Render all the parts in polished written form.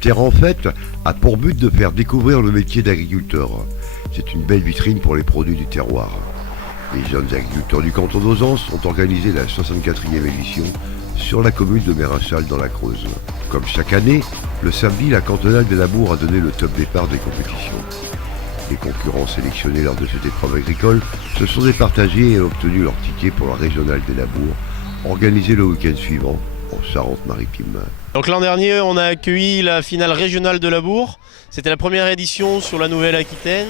Terre en Fête a pour but de faire découvrir le métier d'agriculteur. C'est une belle vitrine pour les produits du terroir. Les jeunes agriculteurs du canton d'Auzance ont organisé la 64e édition sur la commune de Mérachal dans la Creuse. Comme chaque année, le samedi, la cantonale des Labours a donné le top départ des compétitions. Les concurrents sélectionnés lors de cette épreuve agricole se sont départagés et ont obtenu leur ticket pour la régionale des Labours, organisée le week-end suivant en Charente-Maritime. Donc l'an dernier, on a accueilli la finale régionale de Labours. C'était la première édition sur la Nouvelle-Aquitaine.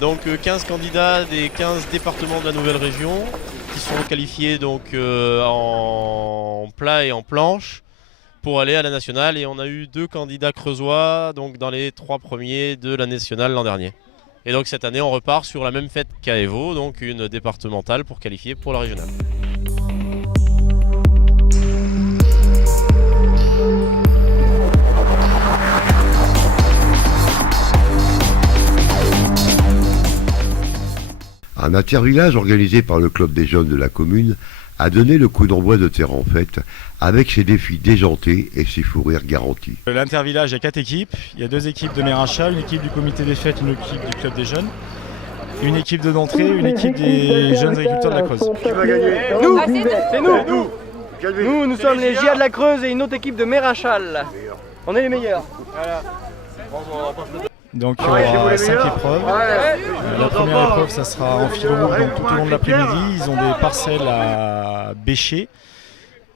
Donc 15 candidats des 15 départements de la nouvelle région qui sont qualifiés donc, en plat et en planche pour aller à la nationale. Et on a eu 2 candidats creusois donc dans les 3 premiers de la nationale l'an dernier. Et donc cette année, on repart sur la même fête qu'à Évaux, donc une départementale pour qualifier pour la régionale. Un intervillage organisé par le club des jeunes de la commune a donné le coup d'envoi de Terre en Fête avec ses défis déjantés et ses fous rires garantis. L'intervillage, il y a 4 équipes. Il y a 2 équipes de Mérachal, une équipe du comité des fêtes, une équipe du club des jeunes, une équipe de d'entrée, une équipe des jeunes agriculteurs de la Creuse. Qui va gagner? Nous, c'est nous. Nous sommes les GIA de la Creuse et une autre équipe de Mérachal. On est les meilleurs. Voilà. Donc il y aura 5 épreuves. La première épreuve, ça sera en fil rouge, donc tout au long de l'après-midi. Ils ont des parcelles à bêcher.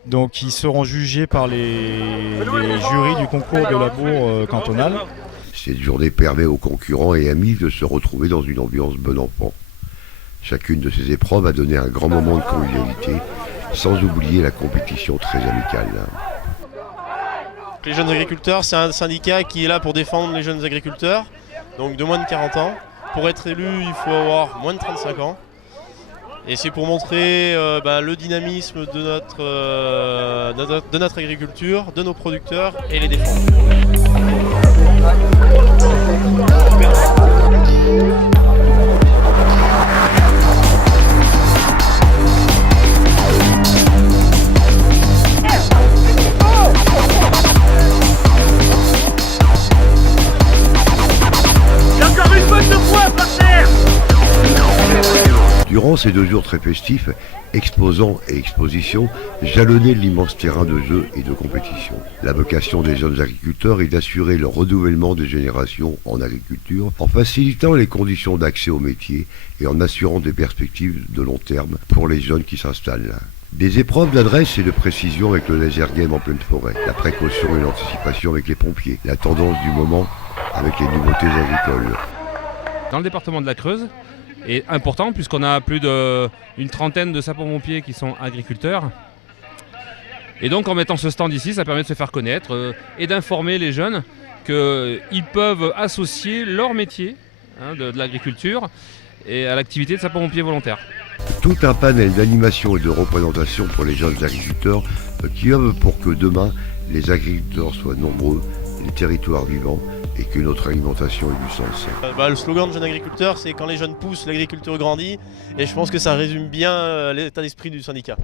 Donc ils seront jugés par les jurys du concours de Labours cantonal. Cette journée permet aux concurrents et amis de se retrouver dans une ambiance bon enfant. Chacune de ces épreuves a donné un grand moment de convivialité, sans oublier la compétition très amicale. Les jeunes agriculteurs, c'est un syndicat qui est là pour défendre les jeunes agriculteurs, donc de moins de 40 ans. Pour être élu, il faut avoir moins de 35 ans. Et c'est pour montrer le dynamisme de notre agriculture, de nos producteurs et les défendre. Durant ces 2 jours très festifs, exposants et expositions jalonnaient l'immense terrain de jeu et de compétition. La vocation des jeunes agriculteurs est d'assurer le renouvellement des générations en agriculture en facilitant les conditions d'accès au métier et en assurant des perspectives de long terme pour les jeunes qui s'installent. Des épreuves d'adresse et de précision avec le laser game en pleine forêt, la précaution et l'anticipation avec les pompiers, la tendance du moment avec les nouveautés agricoles. Dans le département de la Creuse, est important puisqu'on a plus d'une trentaine de sapeurs-pompiers qui sont agriculteurs. Et donc en mettant ce stand ici, ça permet de se faire connaître et d'informer les jeunes qu'ils peuvent associer leur métier de l'agriculture et à l'activité de sapeurs-pompiers volontaires. Tout un panel d'animation et de représentation pour les jeunes agriculteurs qui œuvrent pour que demain, les agriculteurs soient nombreux, les territoires vivants et que notre alimentation ait du sens. Le slogan de Jeunes Agriculteurs, c'est quand les jeunes poussent, l'agriculture grandit. Et je pense que ça résume bien l'état d'esprit du syndicat.